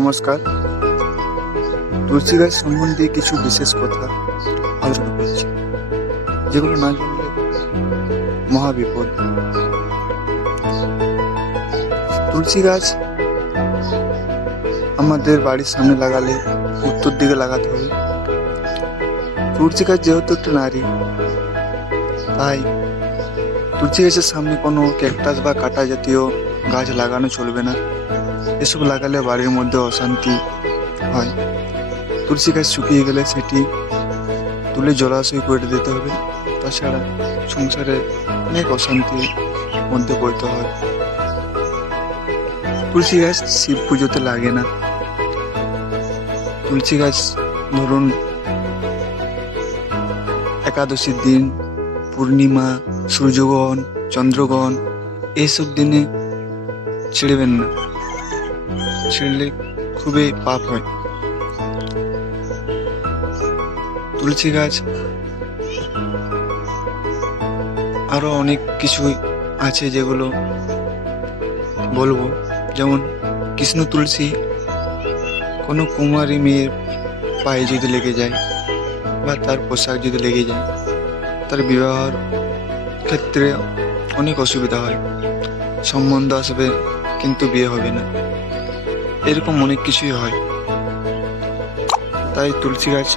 নমস্কার। তুলসী গাছ সম্বন্ধে কিছু বিশেষ কথা আলোচনা করছি, যেগুলো না জানলে মহাবিপদ। তুলসী গাছ আমাদের বাড়ির সামনে লাগালে উত্তর দিকে লাগাতে হবে। তুলসী গাছ যেহেতু একটা নারী, তাই তুলসী গাছের সামনে কোনো ক্যাকটাস বা কাটা জাতীয় গাছ লাগানো চলবে না। এসব লাগালে বাড়ির মধ্যে অশান্তি হয়। তুলসী গাছ শুকিয়ে গেলে সেটি তুলে জলাশয় করে দিতে হবে। তাছাড়া সংসারে অনেক অশান্তির মধ্যে পড়তে হয়। তুলসী গাছ শিব পুজোতে লাগে না। তুলসী গাছ ধরুন একাদশীর দিন, পূর্ণিমা, সূর্যগ্রহণ, চন্দ্রগ্রহণ এইসব দিনে ছিঁড়বেন না। ছিঁড়লে খুবই পাপ হয়। তুলসী গাছ আরো অনেক কিছুই আছে যেগুলো বলবো, যেমন কৃষ্ণ তুলসী কোনো কুমারী মেয়ের পায়ে যদি লেগে যায় বা তার পোশাক যদি লেগে যায়, তার বিবাহের ক্ষেত্রে অনেক অসুবিধা হয়। সম্বন্ধ আসবে কিন্তু বিয়ে হবে না, এরকম অনেক কিছুই হয়। তাই তুলসী গাছ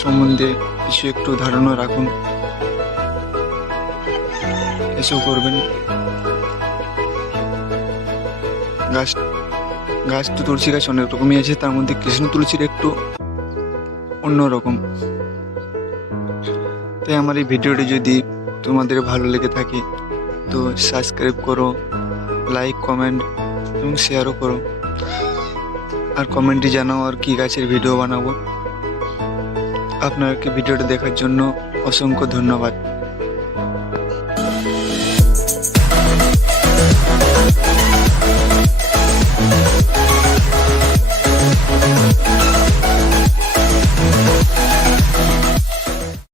সম্বন্ধে কিছু একটু ধারণা রাখুন, এসব করবেন। গাছ তো তুলসী গাছ অনেক রকমই আছে, তার মধ্যে কৃষ্ণ তুলসীর একটু অন্যরকম। তাই আমার এই ভিডিওটি যদি তোমাদের ভালো লেগে থাকে তো সাবস্ক্রাইব করো, লাইক, কমেন্ট এবং শেয়ারও করো। আর কমেন্টে জানাও আর কি গাছের ভিডিও বানাবো। আপনাকে ভিডিওটা দেখার জন্য অসংখ্য ধন্যবাদ।